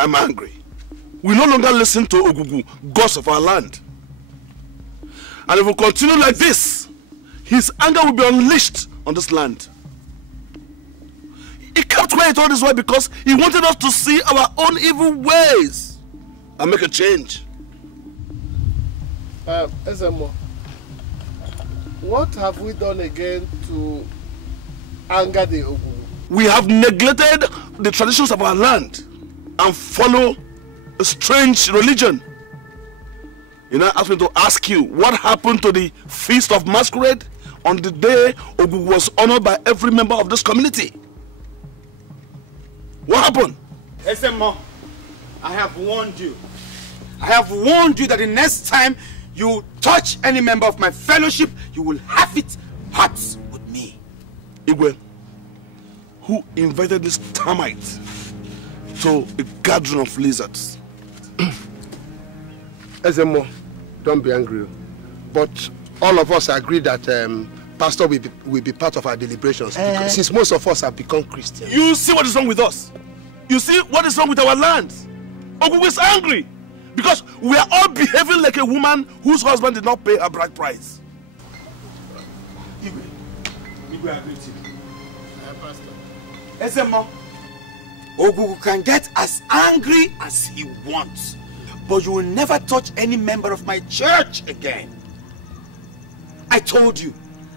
I'm angry. We no longer listen to Ogugu, gods of our land. And if we continue like this, his anger will be unleashed on this land. He kept quiet all this while because he wanted us to see our own evil ways and make a change. Ezemo, what have we done again to anger the Ogugu? We have neglected the traditions of our land and follow a strange religion. You know, asked me to ask you, what happened to the Feast of Masquerade on the day Ogugu was honored by every member of this community? What happened? Ezemo, I have warned you. I have warned you that the next time you touch any member of my fellowship, you will have it hot with me. Igwe, who invited this termite to a gathering of lizards? Ezemo, don't be angry. But all of us agree that Pastor will be part of our deliberations since most of us have become Christians. You see what is wrong with us? You see what is wrong with our land? Ogugu is angry because we are all behaving like a woman whose husband did not pay her bride price. Igwe agreed to you. Pastor. Ezemo, Ogugu can get as angry as he wants, but you will never touch any member of my church again. I told you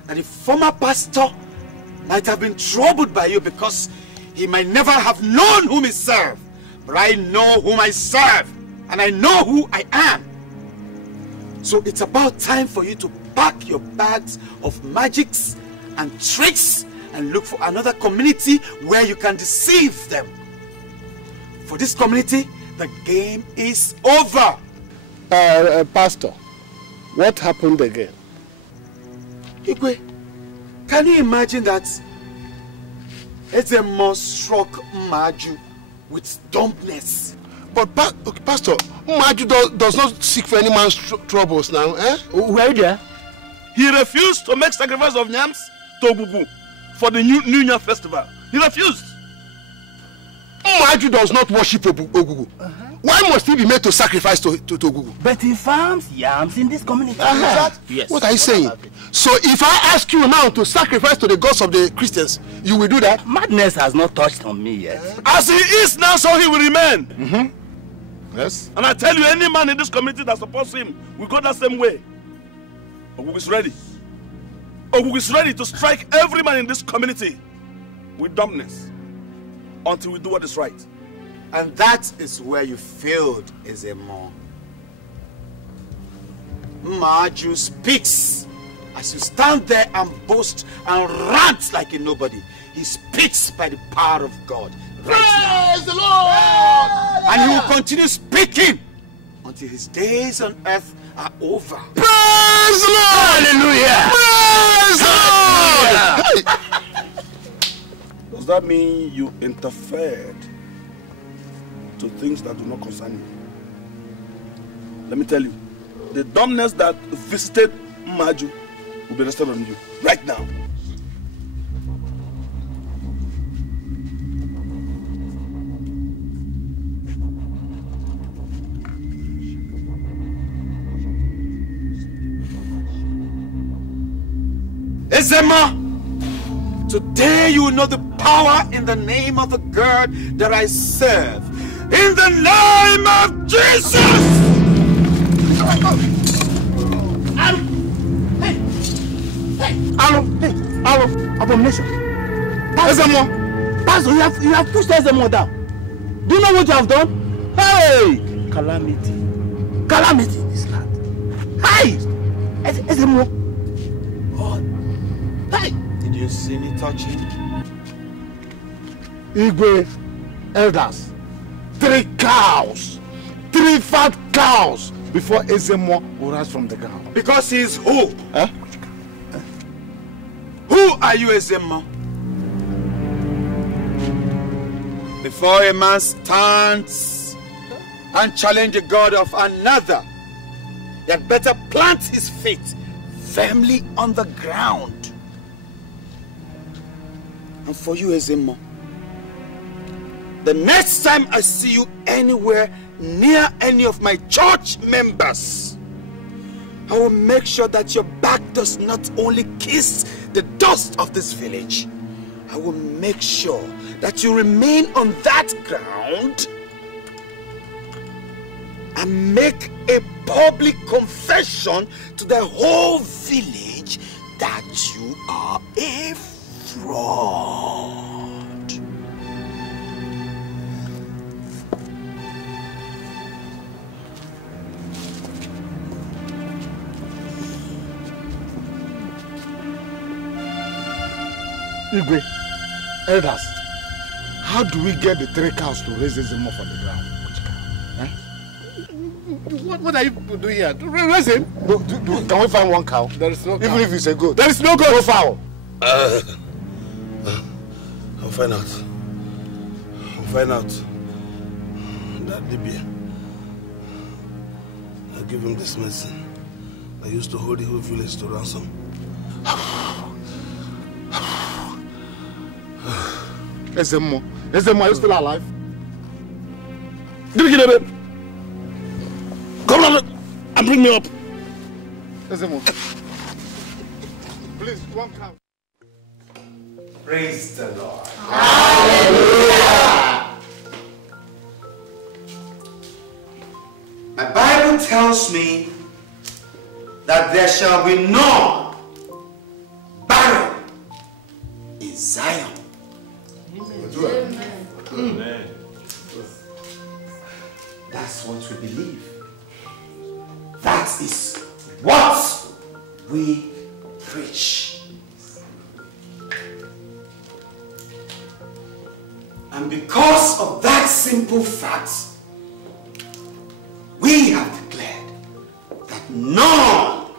that the former pastor might have been troubled by you because he might never have known whom he served. But I know whom I serve, and I know who I am. So it's about time for you to pack your bags of magics and tricks and look for another community where you can deceive them. For this community, the game is over. Pastor, what happened again? Igwe, can you imagine that Ezemo struck Maju with dumbness? But Pastor, Maju does not seek for any man's troubles now, eh? Were you there? He refused to make sacrifice of yams to Ogugu for the New Year festival. He refused. Maju does not worship Ogugu. Why must he be made to sacrifice to Ogugu? But he farms yams in this community. Yes. What are you saying? So if I ask you now to sacrifice to the gods of the Christians, you will do that? Madness has not touched on me yet. As he is now, so he will remain. Yes. And I tell you, any man in this community that supports him will go that same way. Ogugu is ready. Ogugu is ready to strike every man in this community with dumbness until we do what is right. And that is where you failed, Ezemo. Maju speaks as you stand there and boast and rant like a nobody. He speaks by the power of God right Praise the Lord! now. And he will continue speaking until his days on earth are over. Praise the Lord! Hallelujah! Praise the Lord! Does that mean you interfered to things that do not concern you? Let me tell you, the dumbness that visited Maju will be rested on you right now. Ezemo, today you will know the power in the name of the God that I serve. In the name of Jesus! Abomination. Ezemo! Pastor, you have pushed Ezemo down. Do you know what you have done? Hey! Calamity. Calamity in this land. Hey! Ezemo. God. Hey! Did you see me touch him? Igwe, elders, 3 cows, 3 fat cows before Ezemo will rise from the ground. Because he is who? Huh? Who are you, Ezemo? Before a man stands and challenges the God of another, he had better plant his feet firmly on the ground. And for you, Ezemo, The next time I see you anywhere near any of my church members, I will make sure that your back does not only kiss the dust of this village, I will make sure that you remain on that ground and make a public confession to the whole village that you are a fraud. Igwe, elders, how do we get the 3 cows to raise this more from the ground? What are you doing here? Raise him. Can we find 1 cow? There is no cow. Even if it's a goat. There is no goat. No fowl. I'll find out. That Libya. I'll give him this medicine. I used to hold the whole village to ransom. Ezemo, are you still alive? Dikeh, come on and bring me up. Ezemo, please, 1 cow. Praise the Lord. Hallelujah. My Bible tells me that there shall be none barren in Zion. Amen. That's what we believe. That is what we preach. And because of that simple fact, we have declared that none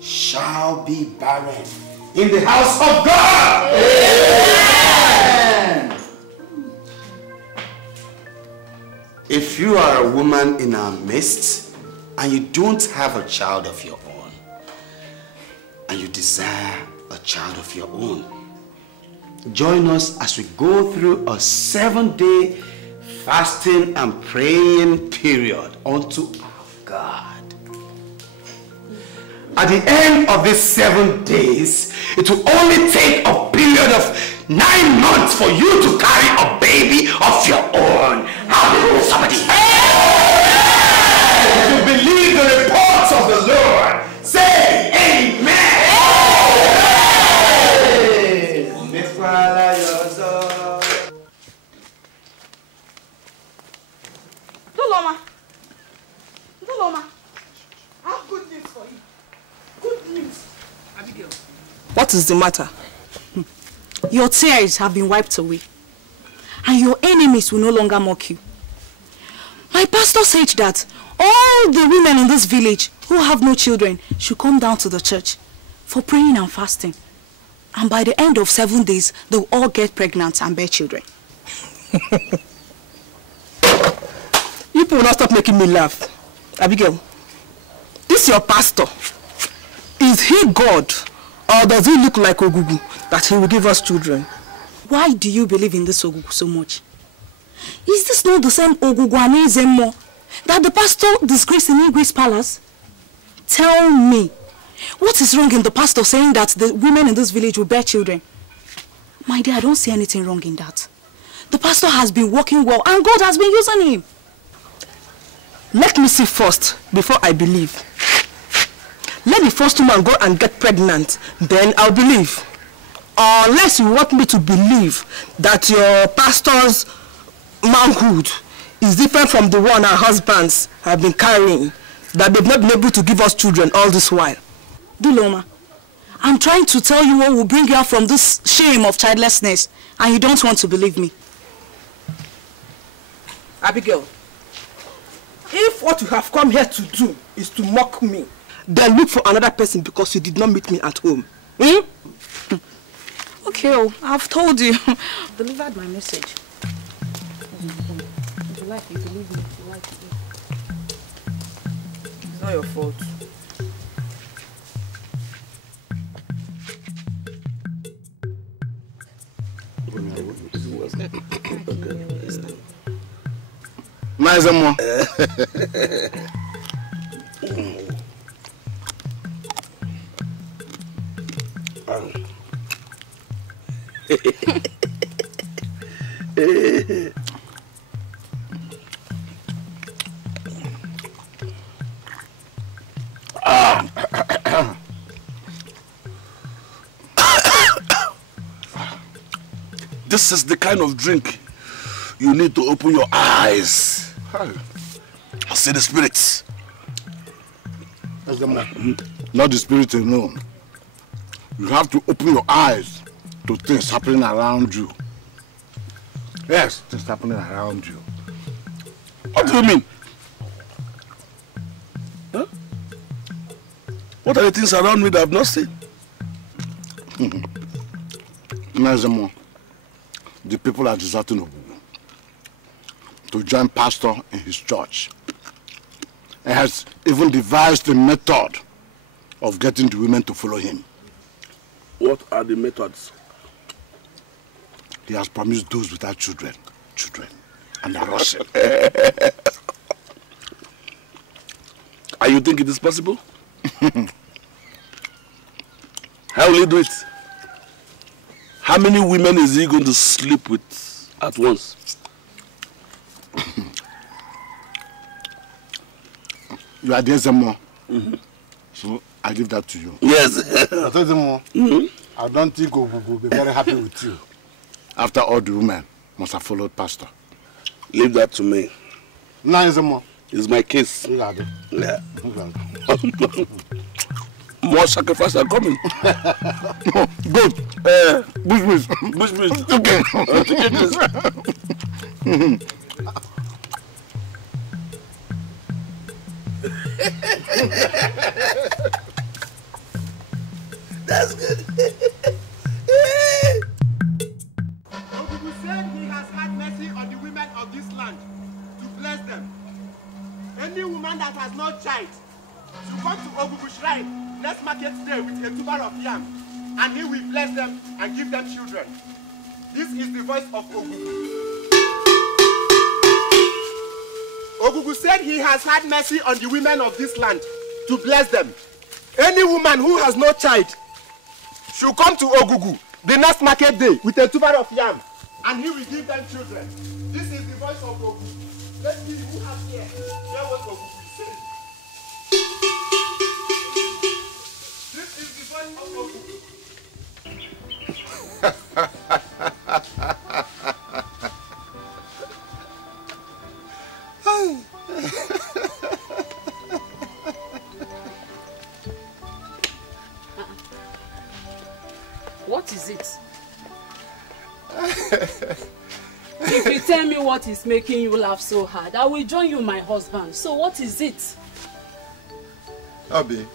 shall be barren in the house of God. Amen. If you are a woman in our midst and you don't have a child of your own, and you desire a child of your own, join us as we go through a 7-day fasting and praying period unto our God. At the end of these 7 days, it will only take a period of 9 months for you to carry a baby of your own. Hallelujah, somebody. If you believe the reports of the Lord, say amen. Duloma, I have good news for you. Good news. Abigail. What is the matter? Your tears have been wiped away, and your enemies will no longer mock you. My pastor said that all the women in this village who have no children should come down to the church for praying and fasting. And by the end of 7 days, they'll all get pregnant and bear children. You will not stop making me laugh. Abigail, this your pastor. Is he God, or does he look like Ogugu that he will give us children? Why do you believe in this Ogugu so much? Is this not the same Ogugu Anezemo that the pastor disgraced in Igwe's palace? Tell me, what is wrong in the pastor saying that the women in this village will bear children? My dear, I don't see anything wrong in that. The pastor has been working well and God has been using him. Let me see first before I believe. Let the first woman go and get pregnant, then I'll believe. Unless you want me to believe that your pastor's manhood is different from the one our husbands have been carrying, that they've not been able to give us children all this while. Duloma, I'm trying to tell you what will bring you out from this shame of childlessness, and you don't want to believe me. Abigail, if what you have come here to do is to mock me, then look for another person because you did not meet me at home. Hmm? Okay, oh, I've told you. Delivered my message. If you like, you believe me. If you like, it's not your fault. Nice more. This is the kind of drink you need to open your eyes. See the spirits. Not the spirit alone. You have to open your eyes to things happening around you. Yes, things happening around you. What do you mean? Huh? What are the things around me that I've not seen? Nazemo, the people are deserting Ogugu to join pastor in his church. He has even devised a method of getting the women to follow him. What are the methods? He has promised those without children, and they're rushing. And you think it is possible? How will he do it? How many women is he going to sleep with at once? You are there some more. So I give that to you. Yes. I told them more. I don't think Ogugu will be very happy with you. After all, the women must have followed pastor. Leave that to me. No, it's my case. Yeah. More sacrifice are coming. Good. Bush. Okay. That's good. Ogugu said he has had mercy on the women of this land to bless them. Any woman that has no child should come to Ogugu shrine next market day with a tuber of yam, and he will bless them and give them children. This is the voice of Ogugu. Ogugu said he has had mercy on the women of this land to bless them. Any woman who has no child should come to Ogugu the next market day with a tuber of yam, and he will give them children. This is the voice of Ogugu. Let's see who has here. Hear what Ogugu is saying. This is the voice of Ogugu. What is it? If you tell me what is making you laugh so hard, I will join you, my husband. So what is it? Abi,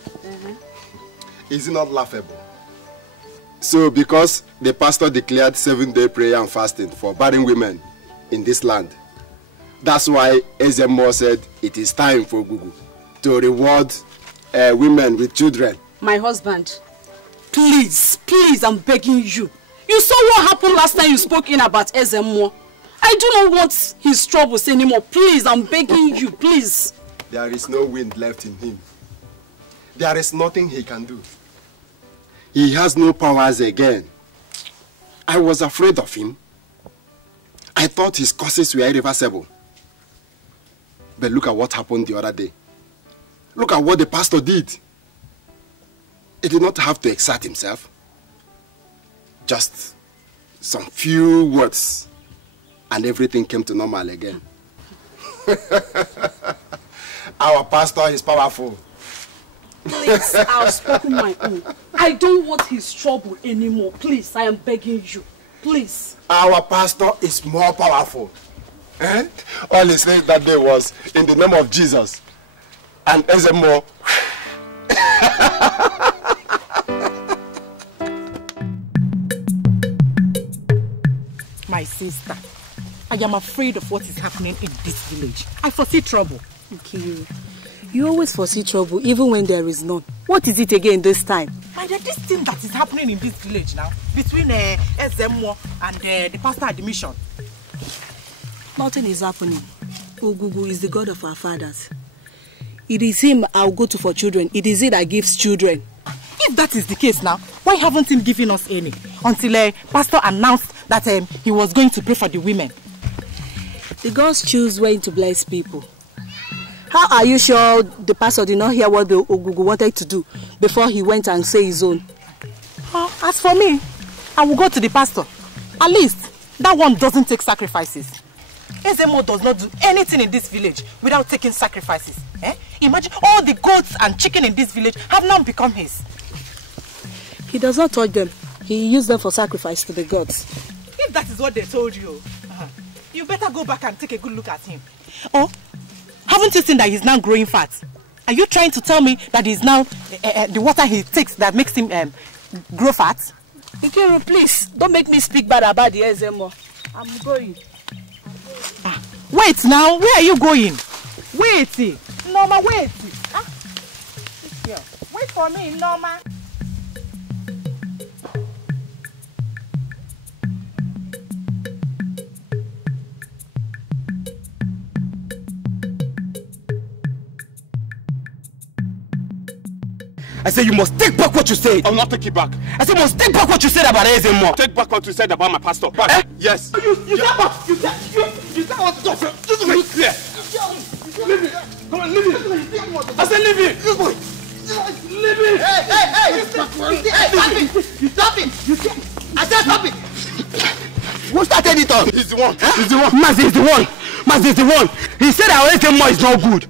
is it not laughable? So because the pastor declared 7-day prayer and fasting for barren women in this land, that's why Ezemo said it is time for Ogugu to reward women with children. My husband, please, I'm begging you. You saw what happened last time you spoke in about Ezemo. I do not want his troubles anymore. Please, I'm begging you, please. There is no wind left in him. There is nothing he can do. He has no powers again. I was afraid of him. I thought his causes were irreversible. But look at what happened the other day. Look at what the pastor did. He did not have to exert himself. Just some few words, and everything came to normal again. Our pastor is powerful. Please, I've spoken my own. I don't want his trouble anymore. Please, I am begging you. Please. Our pastor is more powerful. All he said that day was, in the name of Jesus. And Ezemo. My sister, I am afraid of what is happening in this village. I foresee trouble. Okay. You always foresee trouble even when there is none. What is it again this time? My dear, this thing that is happening in this village now, between Ezemo and the pastor at the mission. Nothing is happening. Ogugu is the God of our fathers. It is him I'll go to for children. It is he that gives children. If that is the case now, why haven't he given us any? Until pastor announced that he was going to pray for the women. The gods choose when to bless people. How are you sure the pastor did not hear what the Ogugu wanted to do before he went and said his own? As for me, I will go to the pastor. At least, that one doesn't take sacrifices. Ezemo does not do anything in this village without taking sacrifices. Imagine all the goats and chicken in this village have now become his. He does not touch them. He used them for sacrifice to the gods. If that is what they told you, you better go back and take a good look at him. Oh, haven't you seen that he's now growing fat? Are you trying to tell me that he's now the water he takes that makes him grow fat? Nkiru, please, don't make me speak bad about the Ezemo. I'm going. Wait now, where are you going? Wait, Norma, wait. Wait for me, Norma. I said you must take back what you said. I will not take it back. I said you must take back what you said about Ezemo. Take back what you said about my pastor. Back. Yes. You said what? You said what? Just make it clear. Leave me. Come on, leave me. I said leave me. Leave me. Hey, stop it. I said stop it. Who started it all? He's the one. He's the one. Master is the one. Master is the one. He said our Ezemo is not good.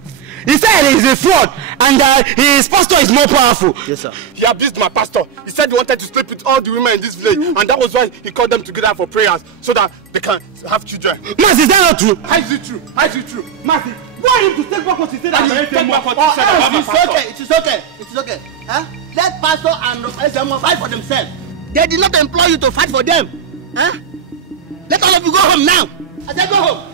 He said he's a fraud and his pastor is more powerful. Yes, sir. He abused my pastor. He said he wanted to sleep with all the women in this village, and that was why he called them together for prayers so that they can have children. Mas, is that not true? How is it true? How is it true? Mas, why him to take back what he said about Ezemo? It is okay. Huh? Let pastor and Ezemo fight for themselves. They did not employ you to fight for them. Huh? Let all of you go home now. I said go home.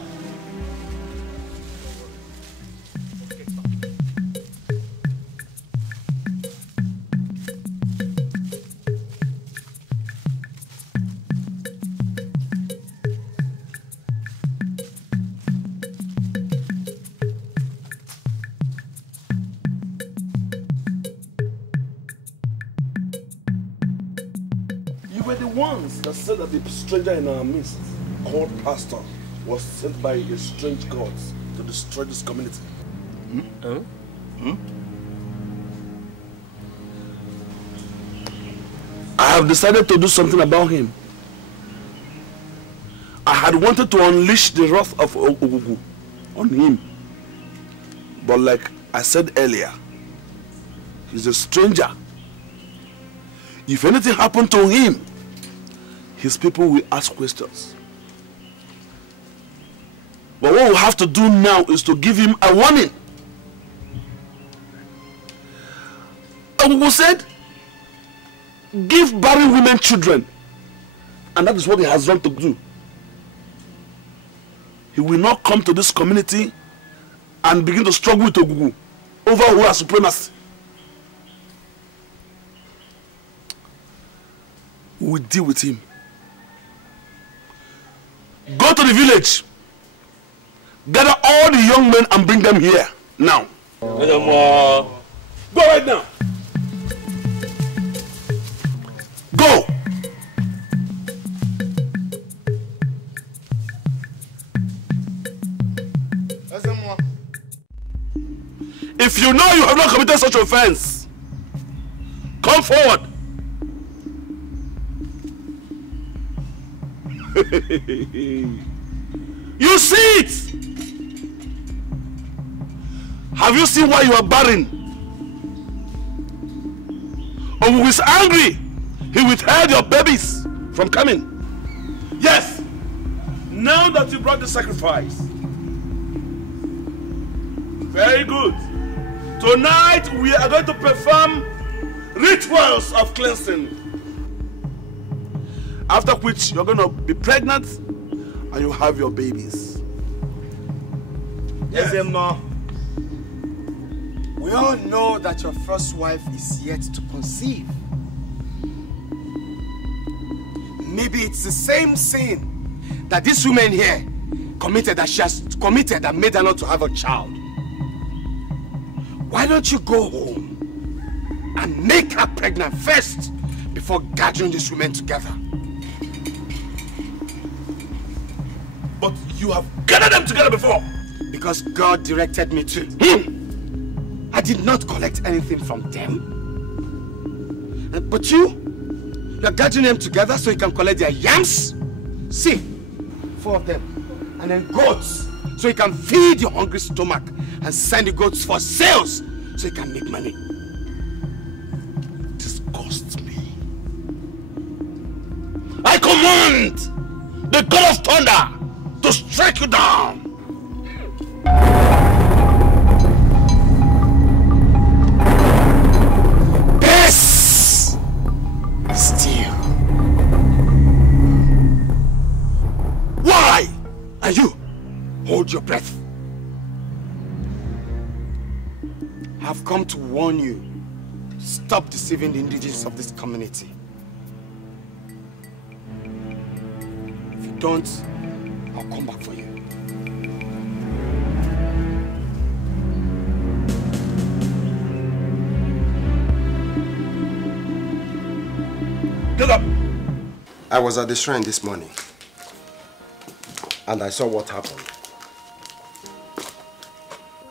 Ones that said that the stranger in our midst, called pastor, was sent by a strange god to destroy this community. I have decided to do something about him. I had wanted to unleash the wrath of Ogugu on him. But like I said earlier, he's a stranger. If anything happened to him, his people will ask questions. But what we have to do now is to give him a warning. Ogugu said, give barren women children. And that is what he has done to do. He will not come to this community and begin to struggle with Ogugu over who has supremacy. We will deal with him. Go to the village. Gather all the young men and bring them here. Now. Go right now. Go. If you know you have not committed such offense, come forward. You see it. Have you seen why you are barren? Or who is angry? He withheld your babies from coming. Yes. Now that you brought the sacrifice. Very good. Tonight we are going to perform rituals of cleansing. After which you're going to be pregnant and you have your babies. Yes, Emma. We all know that your first wife is yet to conceive. maybe it's the same sin that this woman here committed, that she has committed, that made her not to have a child. Why don't you go home and make her pregnant first before gathering these women together? But you have gathered them together before. Because God directed me to. I did not collect anything from them. But you're gathering them together so you can collect their yams? See, 4 of them. And then goats, so you can feed your hungry stomach and send the goats for sales so you can make money. Disgusts me. I command the God of Thunder to strike you down. Yes! Still. Why? And you, hold your breath. I've come to warn you. Stop deceiving the indigenous of this community. If you don't, I'll come back for you. Get up! I was at the shrine this morning, and I saw what happened.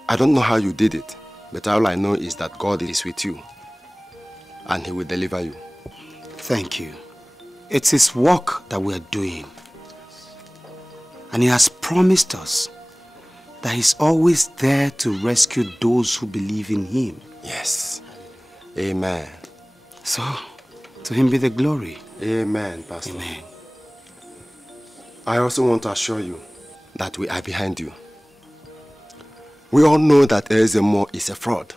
I don't know how you did it, but all I know is that God is with you, and He will deliver you. Thank you. It's His work that we are doing. And He has promised us that He's always there to rescue those who believe in Him. Yes. Amen. So, to Him be the glory. Amen, Pastor. Amen. I also want to assure you that we are behind you. We all know that Ezemo is a fraud.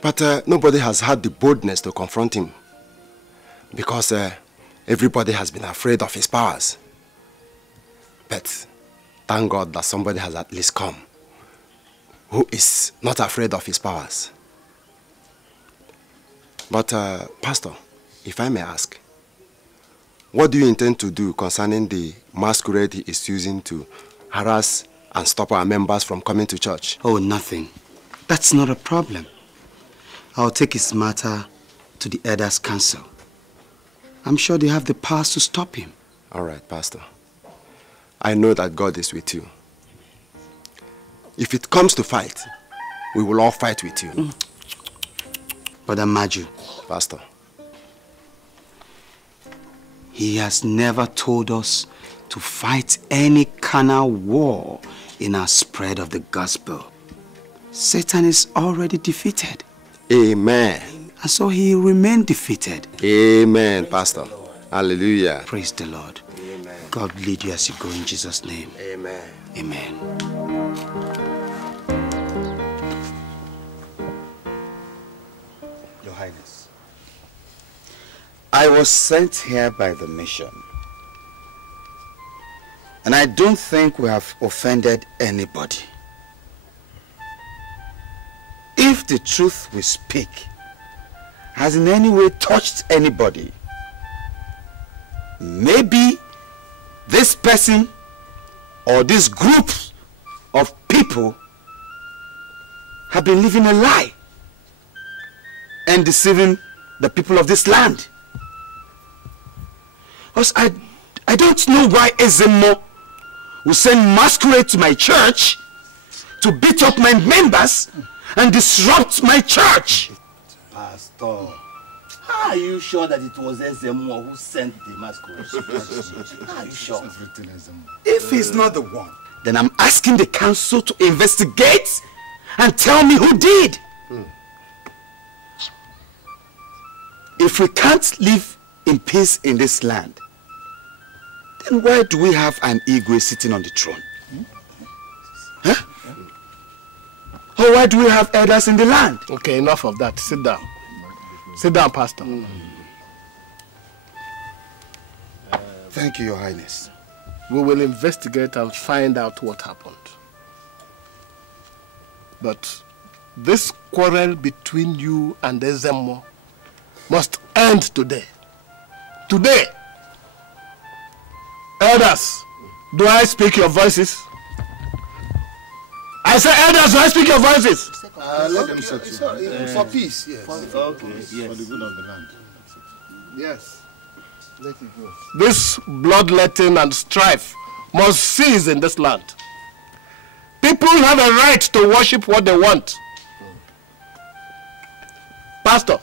But nobody has had the boldness to confront him. Because everybody has been afraid of his powers. But thank God that somebody has at least come who is not afraid of his powers. But Pastor, if I may ask, what do you intend to do concerning the masquerade he is using to harass and stop our members from coming to church? Oh, nothing. That's not a problem. I'll take his matter to the Elders' Council. I'm sure they have the powers to stop him. All right, Pastor. I know that God is with you. If it comes to fight, we will all fight with you. Brother Maju. Pastor. He has never told us to fight any carnal war in our spread of the gospel. Satan is already defeated. Amen. And so he remained defeated. Amen, Pastor. Hallelujah. Praise the Lord. Amen. God lead you as you go in Jesus' name. Amen. Amen. Your Highness, I was sent here by the mission. And I don't think we have offended anybody. If the truth we speak has in any way touched anybody, maybe this person or this group of people have been living a lie and deceiving the people of this land. Because I don't know why Ezemo will send masquerade to my church to beat up my members and disrupt my church. Pastor, how are you sure that it was Ezemo who sent the masquerade? How are you sure? If he's not the one, then I'm asking the council to investigate and tell me who did. If we can't live in peace in this land, then why do we have an Igwe sitting on the throne? Huh? Or why do we have elders in the land? Okay, enough of that. Sit down. Sit down, Pastor. Thank you, Your Highness. We will investigate and find out what happened. But this quarrel between you and Ezemo must end today. Today! Elders, do I speak your voices? I say, elders, do I speak your voices? Let them settle. For peace, yes. For the good of the land. Yes. Let it go. This bloodletting and strife must cease in this land. People have a right to worship what they want. Pastor,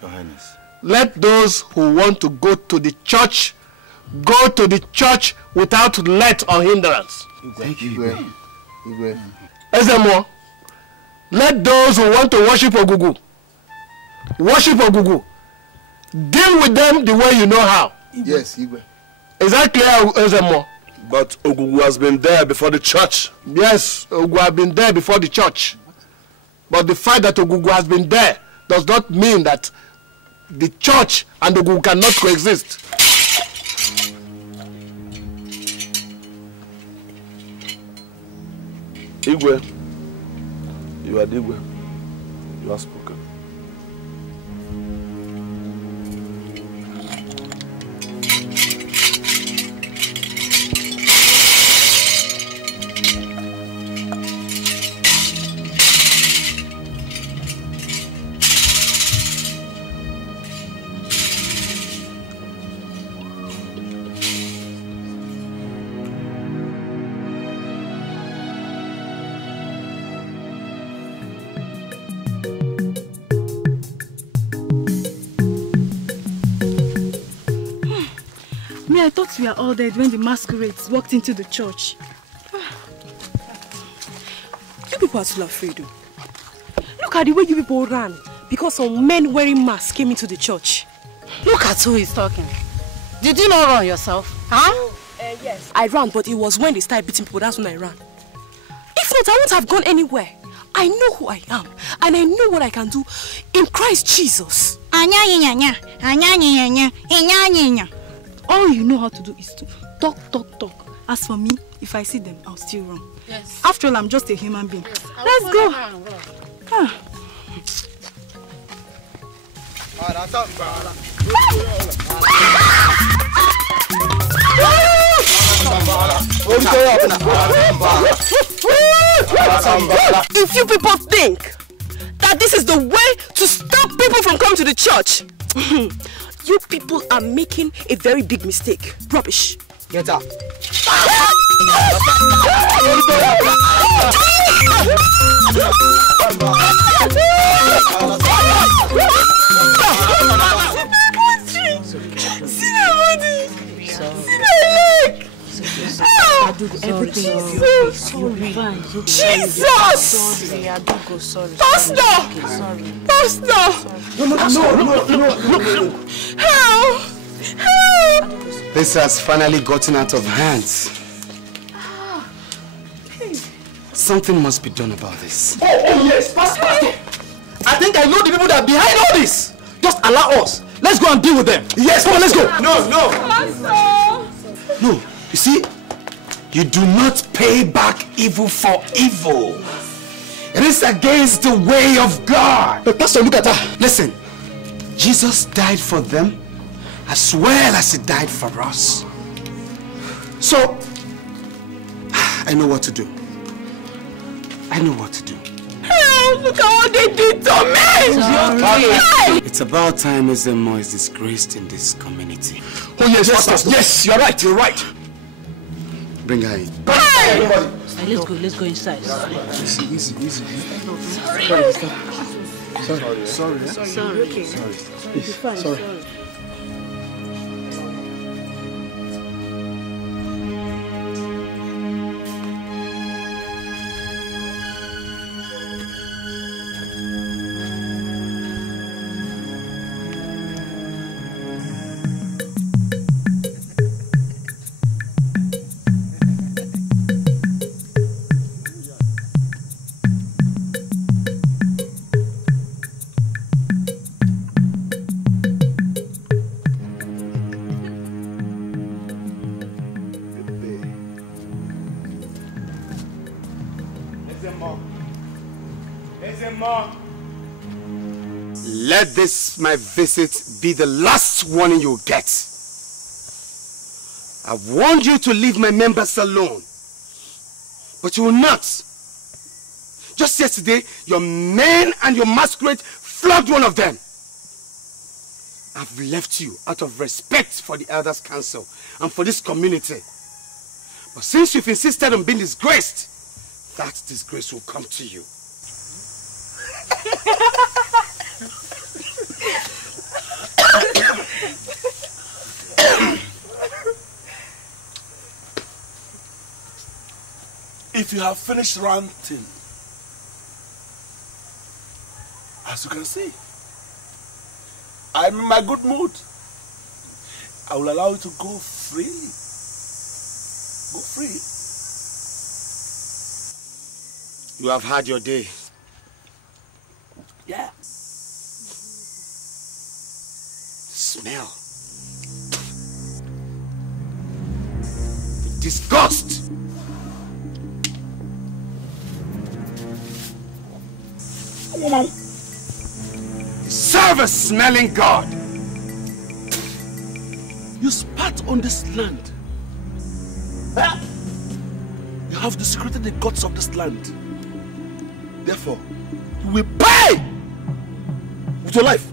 Your Highness, let those who want to go to the church go to the church without let or hindrance. Thank you. Ezemo, let those who want to worship Ogugu worship Ogugu. Deal with them the way you know how. Yes, Igwe. Is that clear, Ezemo? But Ogugu has been there before the church. Yes, Ogugu has been there before the church. But the fact that Ogugu has been there does not mean that the church and Ogugu cannot coexist. Igwe, you are Igwe. You have spoken. I thought we were all dead when the masquerades walked into the church. You people are still afraid, though. Look at the way you people ran because some men wearing masks came into the church. Look at who is talking. Did you not run yourself? Huh? Yes. I ran, but it was when they started beating people, that's when I ran. If not, I wouldn't have gone anywhere. I know who I am, and I know what I can do in Christ Jesus. All you know how to do is to talk, talk, talk. As for me, if I see them, I'll still run. Yes. After all, I'm just a human being. Yes, let's go. If you people think that this is the way to stop people from coming to the church, you people are making a very big mistake. Rubbish. Get up. Jesus! Pastor! Pastor! No. Help! Help! This has finally gotten out of hand. Something must be done about this. Oh yes, Pastor! I think I know the people that are behind all this. Just allow us. Let's go and deal with them. Yes, come on, let's go. No. Pastor! No, you see, you do not pay back evil for evil. It is against the way of God. But Pastor, look at her. Listen, Jesus died for them as well as he died for us. So, I know what to do. Look at what they did to me! It's about time Ezemo is disgraced in this community. Oh yes, Pastor. Yes, you're right. Bring her in. Hey! Let's go inside. Easy. Sorry. Let this my visit be the last warning you get. I've warned you to leave my members alone. But you will not. Just yesterday, your men and your masquerade flogged one of them. I've left you out of respect for the Elders' Council and for this community. But since you've insisted on being disgraced, that disgrace will come to you. If you have finished ranting, as you can see, I'm in my good mood. I will allow you to go freely. Go free. You have had your day. Yeah. Smell. The disgust. Serve a smelling God. You spat on this land. You have desecrated the gods of this land. Therefore, you will pay with your life.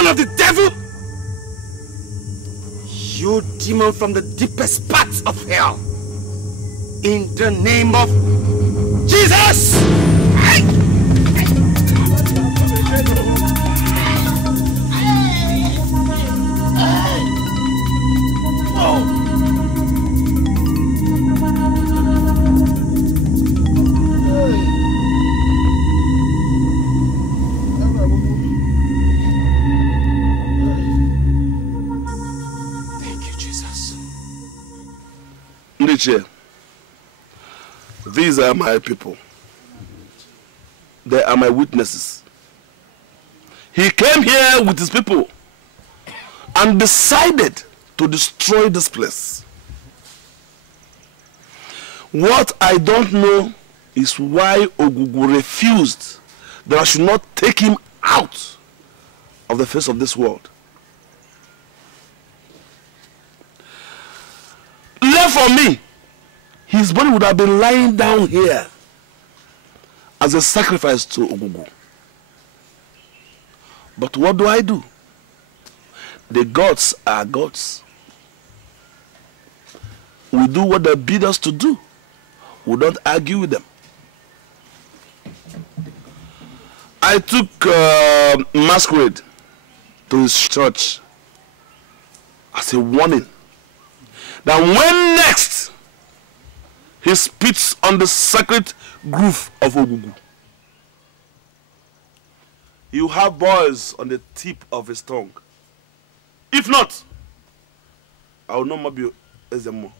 Of the devil, you demon from the deepest parts of hell, in the name of Jesus. These are my people. They are my witnesses. He came here with his people and decided to destroy this place. What I don't know is why Ogugu refused that I should not take him out of the face of this world. Left for me, his body would have been lying down here as a sacrifice to Ogugu. But what do? The gods are gods. We do what they bid us to do. We don't argue with them. I took Masquerade to his church as a warning that when next he spits on the sacred groove of Ogugu, you have boils on the tip of his tongue. If not, I will no more be Ezemo.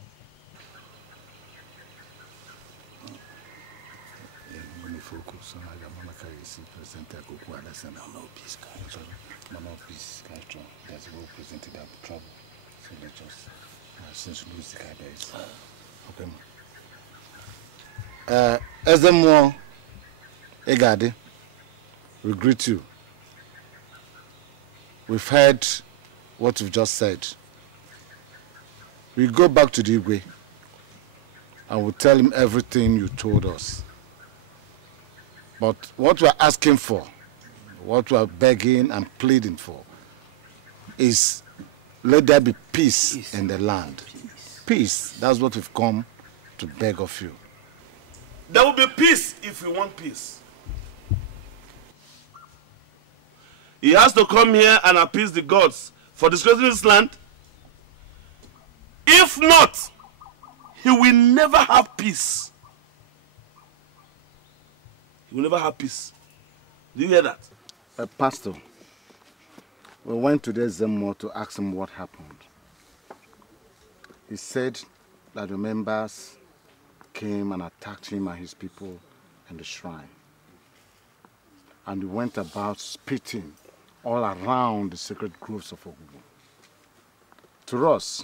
Ezemo Egade, we greet you. We've heard what you've just said. We go back to the Igwe and we'll tell him everything you told us. But what we're asking for, what we're begging and pleading for, is let there be peace in the land. Peace. That's what we've come to beg of you. There will be peace if we want peace. He has to come here and appease the gods for disgracing this land. If not, he will never have peace. He will never have peace. Do you hear that? Pastor, we went to the Ezemo to ask him what happened. He said that the members came and attacked him and his people in the shrine. and he went about spitting all around the sacred groves of Ogugu. To us,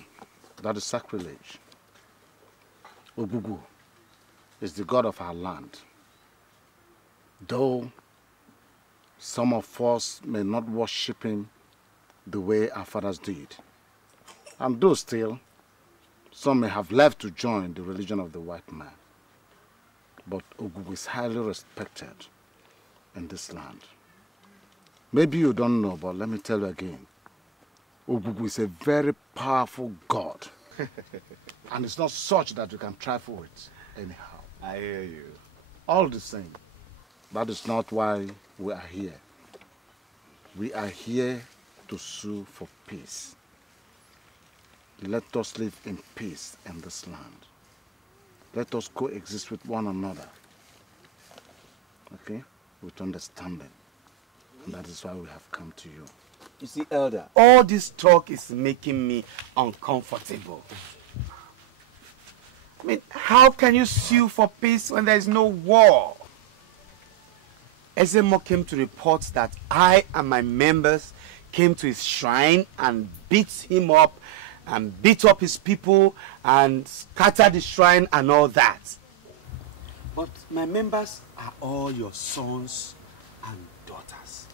that is sacrilege. Ogugu is the god of our land. Though some of us may not worship him the way our fathers did, and though still some may have left to join the religion of the white man, but Ogugu is highly respected in this land. Maybe you don't know, but let me tell you again. Ogugu is a very powerful god. And it's not such that you can trifle with anyhow. I hear you. All the same, that is not why we are here. We are here to sue for peace. Let us live in peace in this land. Let us coexist with one another. Okay? With understanding. And that is why we have come to you. You see, Elder, all this talk is making me uncomfortable. I mean, how can you sue for peace when there is no war? Ezemo came to report that I and my members came to his shrine and beat him up and beat up his people and scattered the shrine and all that. But my members are all your sons and daughters.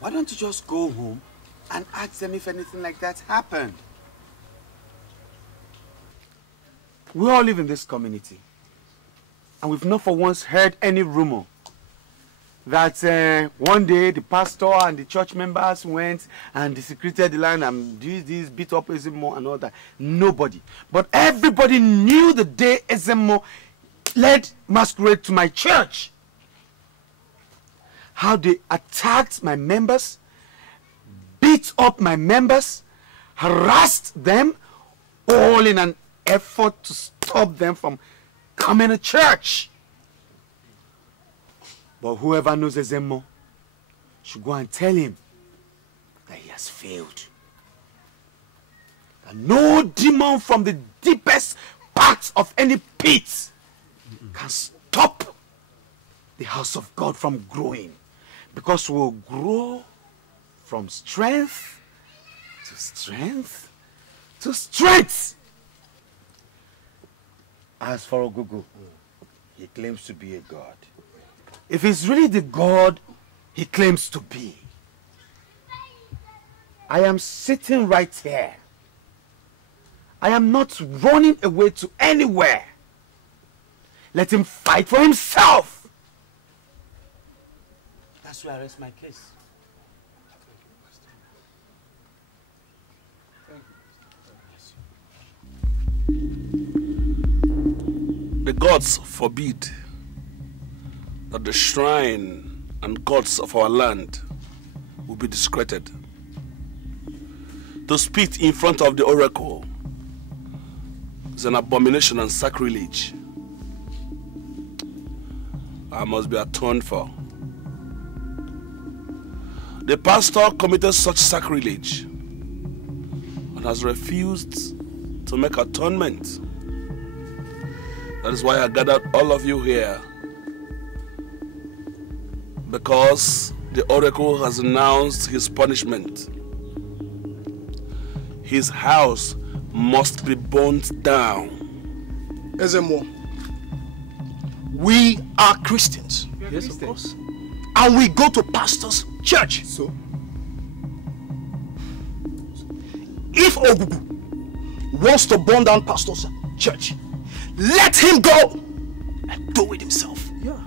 Why don't you just go home and ask them if anything like that happened? We all live in this community, and we've not for once heard any rumor that one day the pastor and the church members went and desecrated the land and did this, beat up Ezemo and all that. Nobody. But everybody knew the day Ezemo led masquerade to my church. How they attacked my members, beat up my members, harassed them, all in an effort to stop them from coming to church. But whoever knows Ezemo should go and tell him that he has failed. That no demon from the deepest parts of any pit can stop the house of God from growing. Because we'll grow from strength to strength to strength. As for Ogugu, he claims to be a god. If he's really the god he claims to be, I am sitting right here. I am not running away to anywhere. Let him fight for himself. That's where I rest my case. The gods forbid that the shrine and gods of our land will be discredited. To spit in front of the oracle is an abomination and sacrilege. I must be atoned for. The pastor committed such sacrilege and has refused to make atonement. That is why I gathered all of you here, because the oracle has announced his punishment. His house must be burnt down. Ezemo, we are Christians. Yes, of course. And we go to pastor's church. So? If Ogugu wants to burn down pastor's church, let him go and do it himself. Yeah.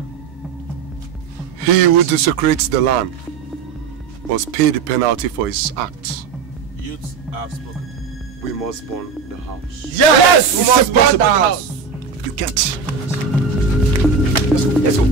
He who desecrates the land must pay the penalty for his acts. Youths have spoken. We must burn the house. Yes! We must burn the house. You can't. Let's go. Let's go.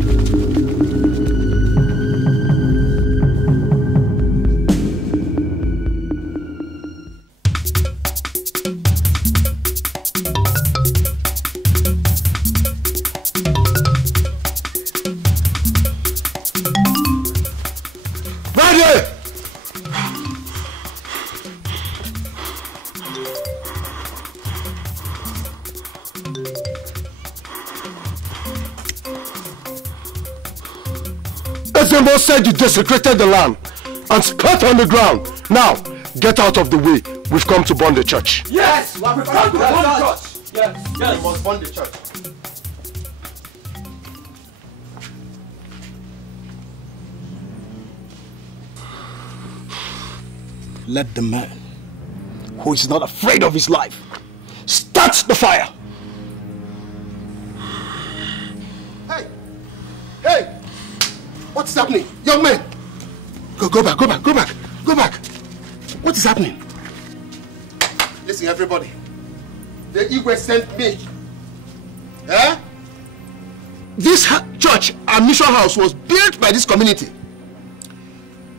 Ezemo said you desecrated the land and spat on the ground. Now, get out of the way. We've come to burn the church. Yes, we've come to burn the church. Yes, we must burn the church. Let the man who is not afraid of his life start the fire. Hey! What is happening? Young man! Go back. What is happening? Listen, everybody. The Igwe sent me. Eh? This church and mission house was built by this community.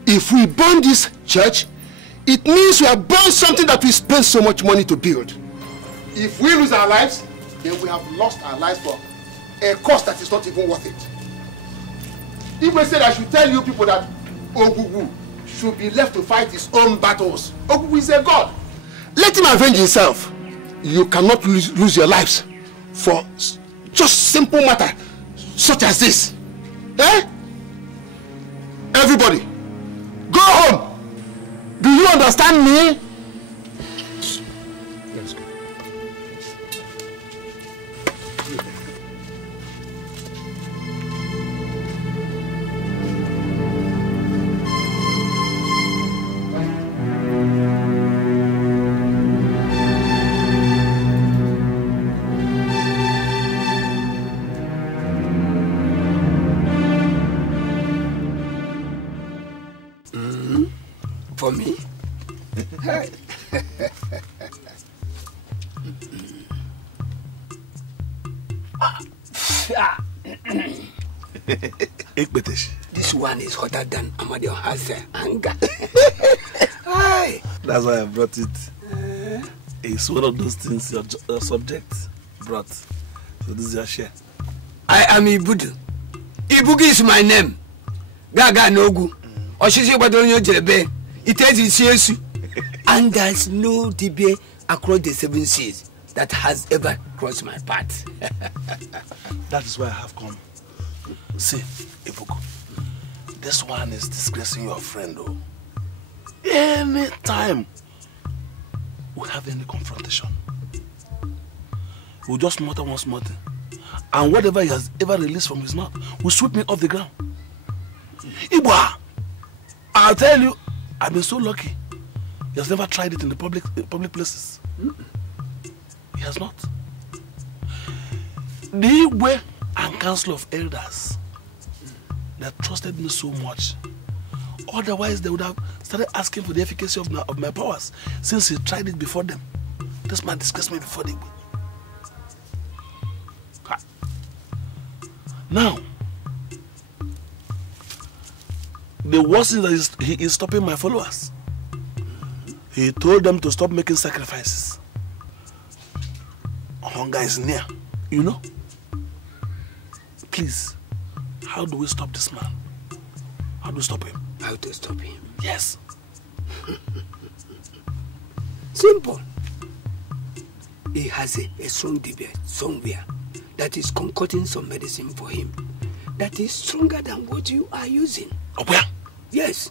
If we burn this church, it means we have burned something that we spent so much money to build. If we lose our lives, then we have lost our lives for a cost that is not even worth it. Igwe said I should tell you people that Ogugu should be left to fight his own battles. Ogugu is a god. Let him avenge himself. You cannot lose your lives for just simple matter such as this. Eh? Everybody, go home. Do you understand me? Let's go. For me? This one is hotter than Amadio has anger. That's why I brought it. It's one of those things your subject brought. So this is your share. I am Ibudu. Ibugi is my name. Gaga Nogu. Oshishi Badonyo Jelebe. It is Yesu. And there's no debate across the 7 seas that has ever crossed my path. That is why I have come. See, Ibuku, this one is disgracing your friend, though. Anytime we have any confrontation, we'll just mutter once more thing. And whatever he has ever released from his mouth will sweep me off the ground. Ibwa, I'll tell you, I've been so lucky. He has never tried it in the public places. He has not. The Igwe and Council of Elders, they trusted me so much. Otherwise, they would have started asking for the efficacy of my powers since he tried it before them. This man disgraced me before the Igwe. Now, the worst is that he is stopping my followers. He told them to stop making sacrifices. Hunger is near, you know? Please, how do we stop this man? How do we stop him? How to stop him? Yes. Simple. He has a strong debate somewhere that is concocting some medicine for him that is stronger than what you are using. Oh, yeah? Yes.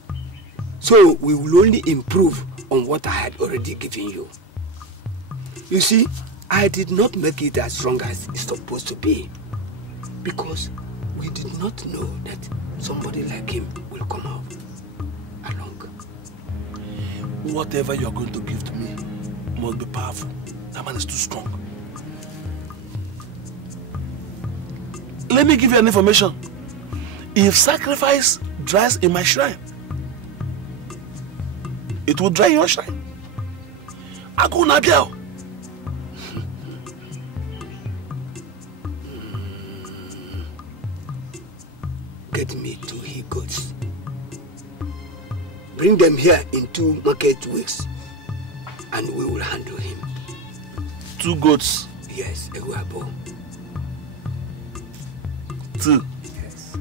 So we will only improve on what I had already given you. You see, I did not make it as strong as it's supposed to be because we did not know that somebody like him will come out along. Whatever you are going to give to me must be powerful. That man is too strong. Let me give you an information. If sacrifice dries in my shrine, it will dry in your shrine. I go now. Get me 2 he-goats. Bring them here in 2 market weeks, and we will handle him. 2 goats? Yes, Eguabo. 2? Yes.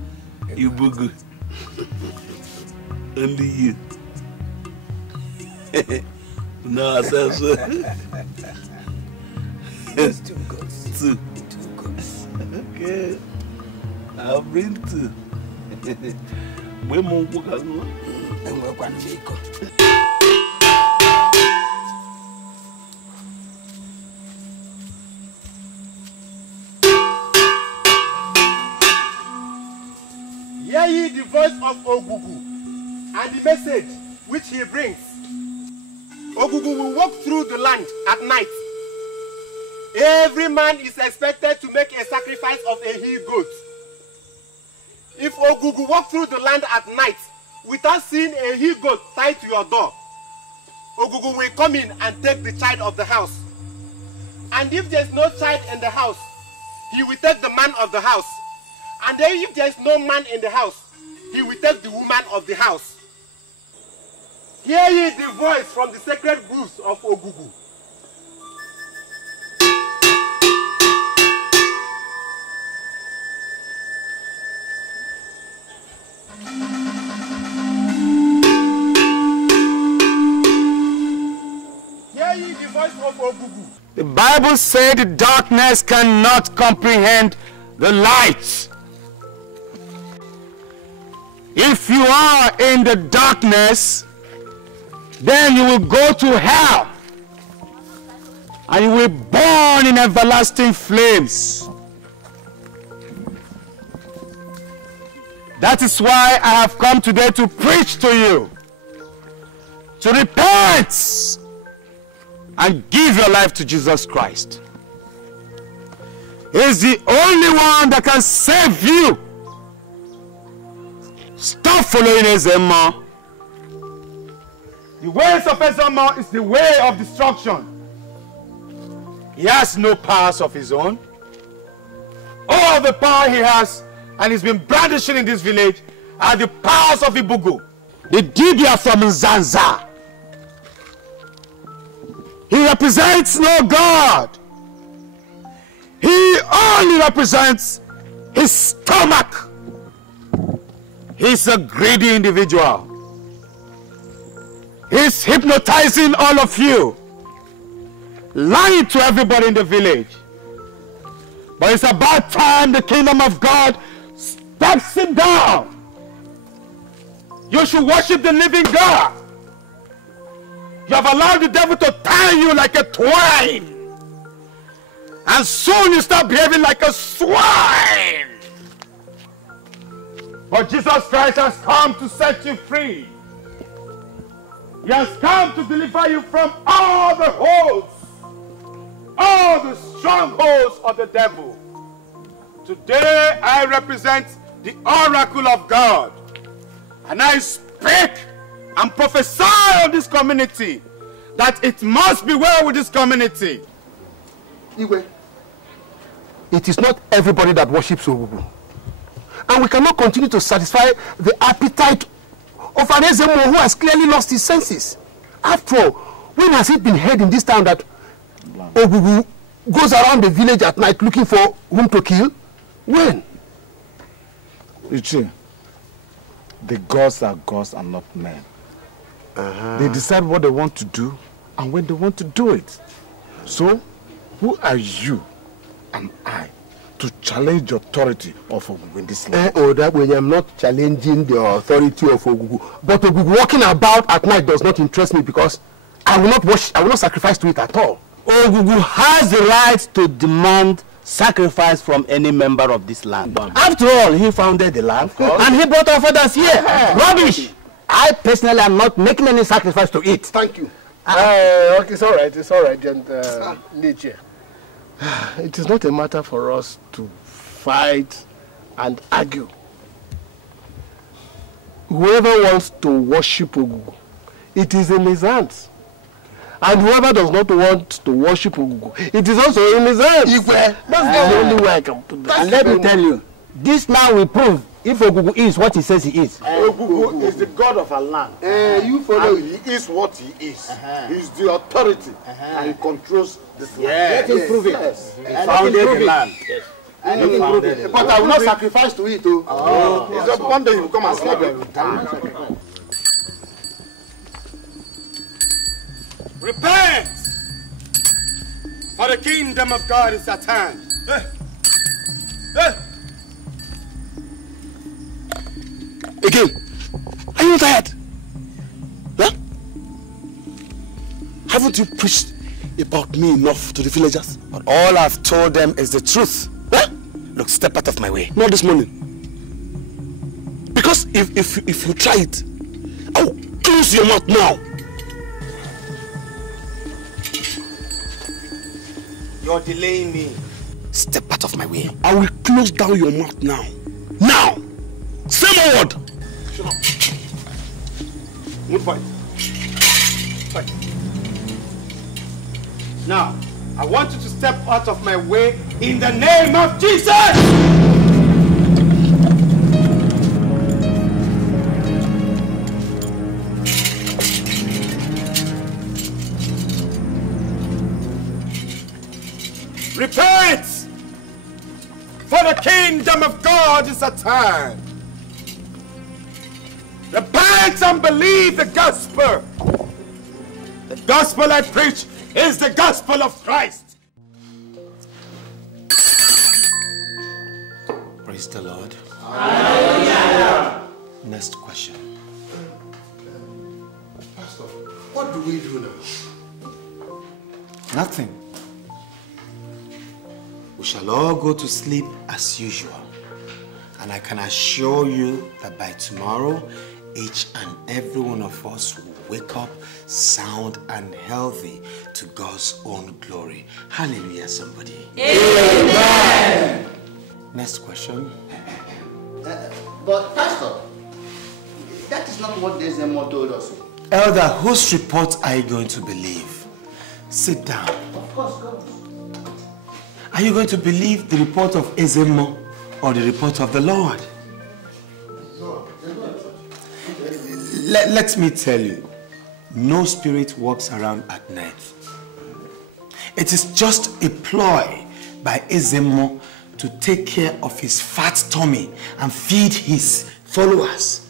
You bugu. Only you. No, I said so. Yes, 2 goats. 2? 2 goats. Okay. I'll bring 2. Hear ye the voice of Ogugu and the message which he brings. Ogugu will walk through the land at night. Every man is expected to make a sacrifice of a he-goat. If Ogugu walk through the land at night without seeing a he-goat tied to your door, Ogugu will come in and take the child of the house. And if there is no child in the house, he will take the man of the house. And then if there is no man in the house, he will take the woman of the house. Hear ye the voice from the sacred groves of Ogugu. Hear ye the voice of Ogugu. The Bible said the darkness cannot comprehend the light. If you are in the darkness, then you will go to hell and you will burn in everlasting flames. That is why I have come today to preach to you, to repent and give your life to Jesus Christ. He is the only one that can save you. Stop following Ezemo. The ways of Ezemo is the way of destruction. He has no powers of his own. All the power he has and he's been brandishing in this village are the powers of Ibugu, the Dibia from Nzanza. He represents no God. He only represents his stomach. He's a greedy individual. He's hypnotizing all of you, lying to everybody in the village. But it's about time the kingdom of God steps him down. You should worship the living God. You have allowed the devil to tie you like a twine. And soon you start behaving like a swine. But Jesus Christ has come to set you free. He has come to deliver you from all the holds, all the strongholds of the devil. Today I represent the oracle of God. And I speak and prophesy on this community that it must be well with this community. Igwe, it is not everybody that worships Ogugu. And we cannot continue to satisfy the appetite of an Ezemo who has clearly lost his senses. After all, when has it been heard in this town that Ogugu goes around the village at night looking for whom to kill? When? Ichi, the gods are gods and not men. They decide what they want to do and when they want to do it. So, who are you and I to challenge the authority of Ogugu in this land? That way I'm not challenging the authority of Ogugu. But Ogugu walking about at night does not interest me because I will not sacrifice to it at all. Ogugu has the right to demand sacrifice from any member of this land. After all, he founded the land and he brought our fathers here. Rubbish! I personally am not making any sacrifice to it. Thank you. Okay, it's all right, and Nigeria. It is not a matter for us to fight and argue. Whoever wants to worship Ogugu, it is in his hands. And whoever does not want to worship Ogugu, it is also in his hands. That's the only way I can put that. And let me tell you, this now will prove if Ogugu is what he says he is. Ogugu is the god of our land. You follow. He is what he is. He is the authority and he controls this land. Let him prove it. Yes. He founded the land. Yes. But I will not sacrifice to it. One day he will come and slap you. Repent! For the kingdom of God is at hand. Again, Haven't you preached about me enough to the villagers? But all I've told them is the truth. Huh? Look, step out of my way. Not this morning. Because if you try it, I will close your mouth now. You're delaying me. Step out of my way. I will close down your mouth now. Now! Say my word! Shut up. Move fight. Fight. Now, I want you to step out of my way in the name of Jesus! Repent! For the kingdom of God is at hand. Repent and believe the gospel. The gospel I preach is the gospel of Christ. Praise the Lord. Hallelujah. Next question. Pastor, what do we do now? Nothing. We shall all go to sleep as usual. And I can assure you that by tomorrow, each and every one of us will wake up sound and healthy to God's own glory. Hallelujah, somebody. Amen. Next question. But Pastor, that is not what this Zemo told us. Elder, whose report are you going to believe? Sit down. Of course, God. Are you going to believe the report of Ezemo or the report of the Lord? Let me tell you, no spirit walks around at night. It is just a ploy by Ezemo to take care of his fat tummy and feed his followers.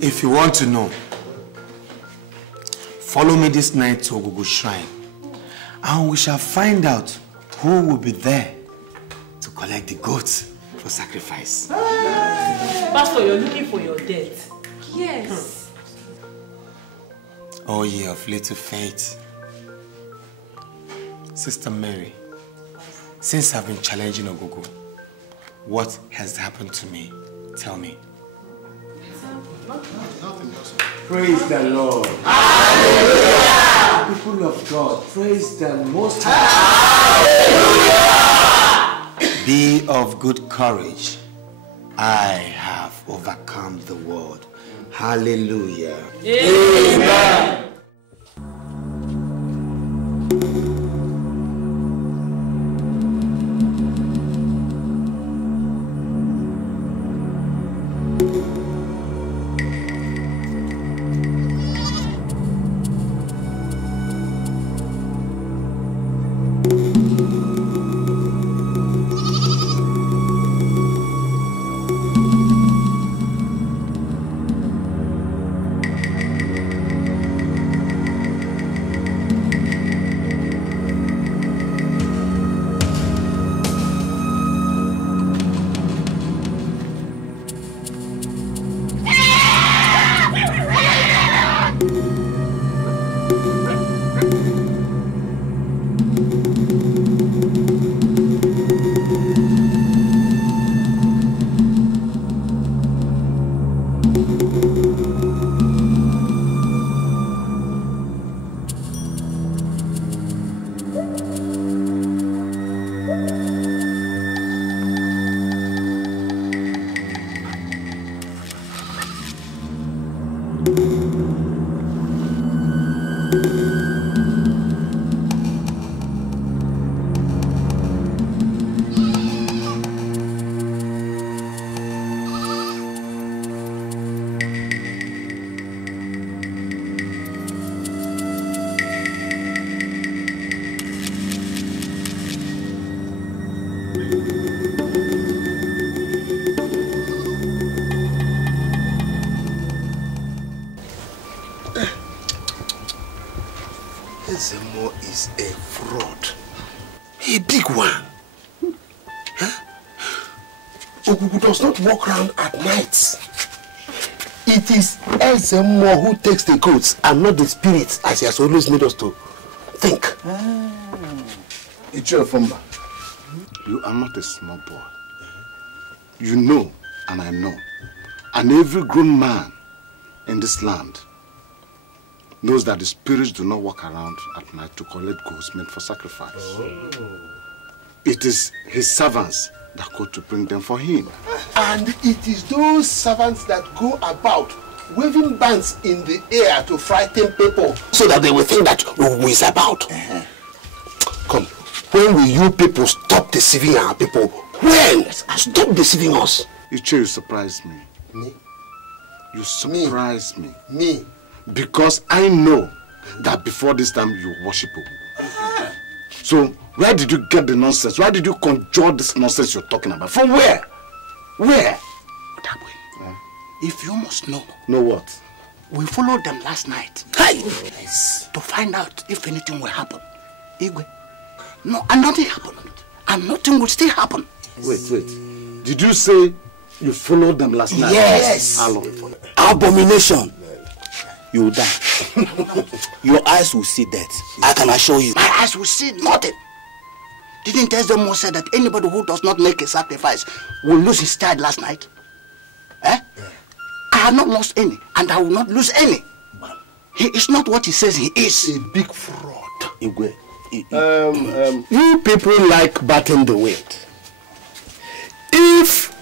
If you want to know, follow me this night to Ogugu Shrine, and we shall find out who will be there to collect the goats for sacrifice. Pastor, you're looking for your death. Yes. Oh, ye of little faith. Sister Mary, since I've been challenging Ogugu, what has happened to me? Tell me. Praise the Lord. Hallelujah. People of God, praise the Most High. Hallelujah. Be of good courage. I have overcome the world. Hallelujah. Amen. Ezemo is a fraud. A big one. Huh? Ogugu does not walk around at night. He it is Ezemo who takes the goods and not the spirits, as he has always made us to think. Ichefumba, you are not a small boy. You know, and I know, and every grown man in this land knows that the spirits do not walk around at night to collect goods meant for sacrifice. It is his servants that go to bring them for him. And it is those servants that go about waving bands in the air to frighten people so that they will think that Ogugu is about. Come, when will you people stop deceiving our people? When? Stop deceiving us. Iche, you surprise me. Me? You surprise me. Me? Because I know that before this time you worship Ogugu. So, where did you get the nonsense? Why did you conjure this nonsense you're talking about? From where? Where? If you must know. Know what? We followed them last night. Yes. To find out if anything will happen. Igwe. No, and nothing happened. And nothing will still happen. Wait. Did you say you followed them last night? Yes. How long? Abomination. You will die. Your eyes will see death. I can assure you. My eyes will see nothing. Didn't Ezemo say that anybody who does not make a sacrifice will lose his child last night? Eh? I have not lost any, and I will not lose any. He is not what he says he is. A big fraud. Igwe. You people like batting the wind. If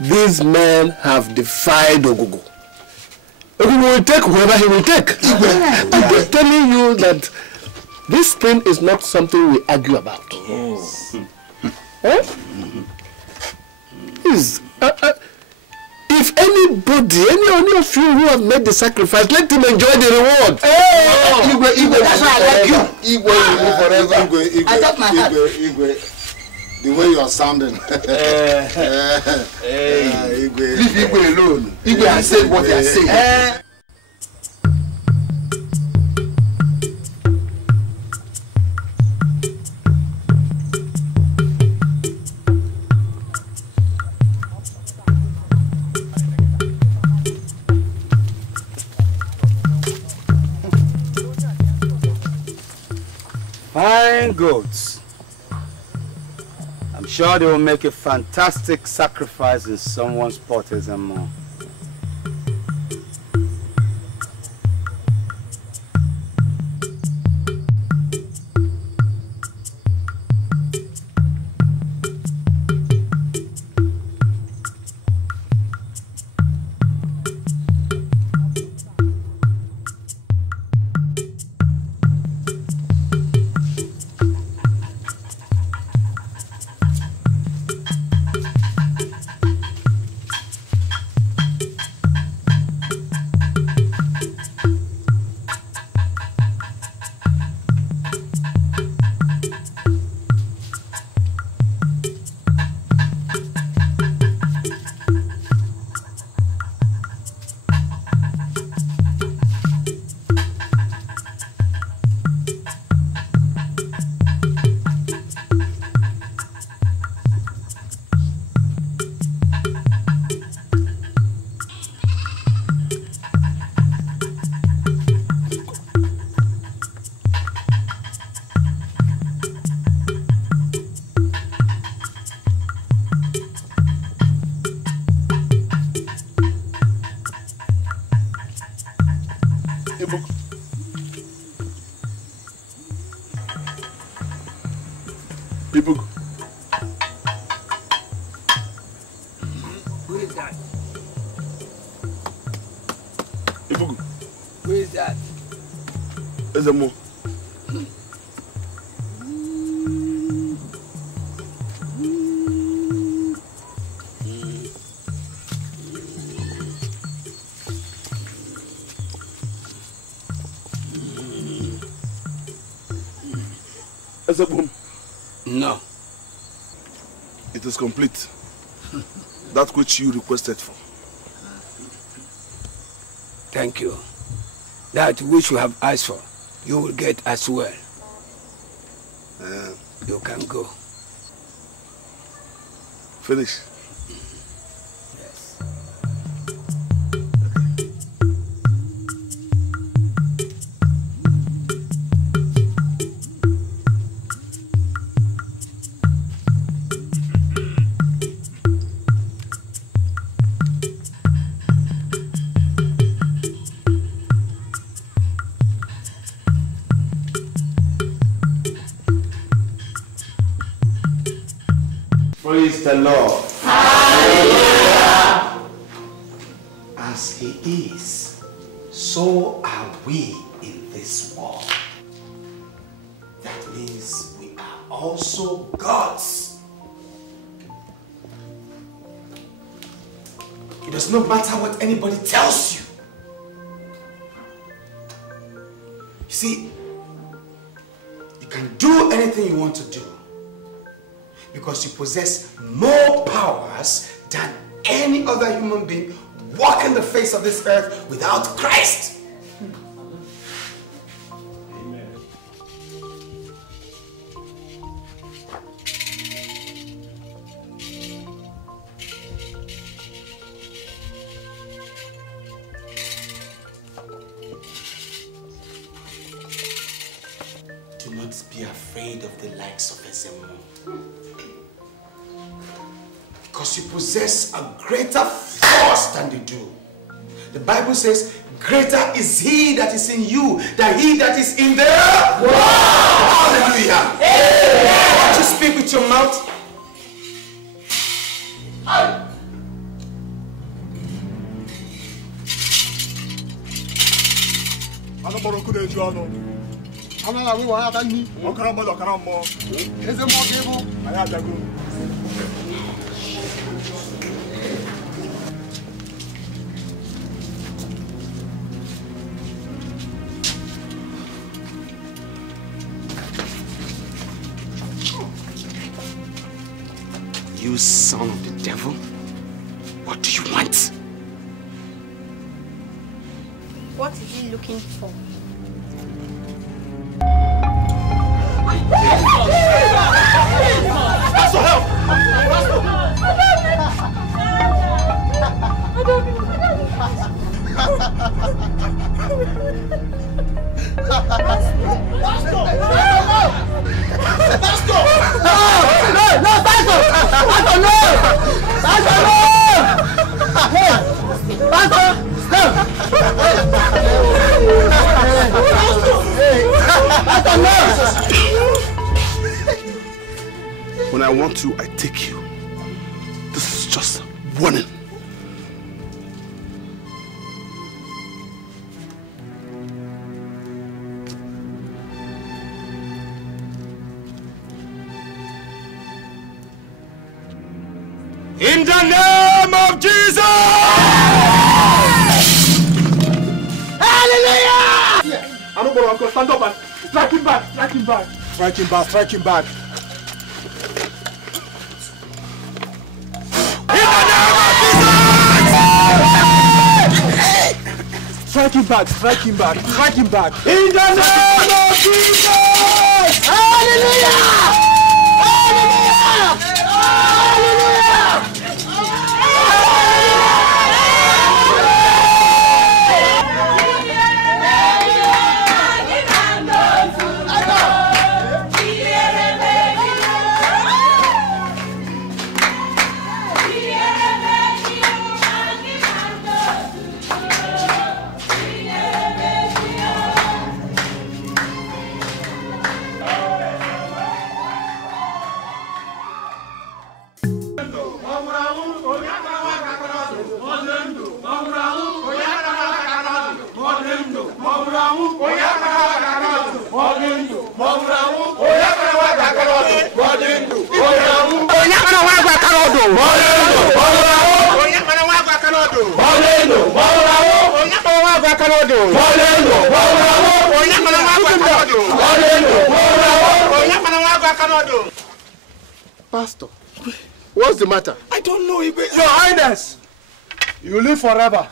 these men have defied Ogugu, Ogugu will take whoever he will take. I'm telling you that this thing is not something we argue about. Please, if anybody, any of you who have made the sacrifice, let him enjoy the reward. Igwe, that's why I like you. Igwe will live forever. Igwe, I thought my heart. Igwe. The way you are sounding. Igwe. Leave Igwe alone. Igwe has said what he has said. Fine goats. I'm sure they will make a fantastic sacrifice in someone's potters and more. People. Who is that? People. Who is that? Ezemo. Ezemo. No. It is complete. That which you requested for. Thank you. That which you have asked for, you will get as well. You can go. Finish. Yes. Praise the Lord. Hallelujah. As he is, so are we in this world. That means we are also God's. It does not matter what anybody tells you. You see, you can do anything you want to do because you possess more powers than any other human being walking the face of this earth without Christ. Amen. Do not be afraid of the likes of Ezemo. Because you possess a greater force than they do. The Bible says, greater is he that is in you than he that is in the world. Hallelujah. Amen. Why don't you speak with your mouth? You son of the devil, what do you want? What is he looking for? Pastor, help! When I want to, I take you. This is just warning. In the name of Jesus! Hallelujah! I'm not going to stand up and strike him back, strike him back. Strike him back, strike him back. Strike him back, strike him back, strike him back. In the name of Jesus! Hallelujah! Hallelujah! Hallelujah! Pastor, what's the matter? I don't know. Your Highness, you live forever.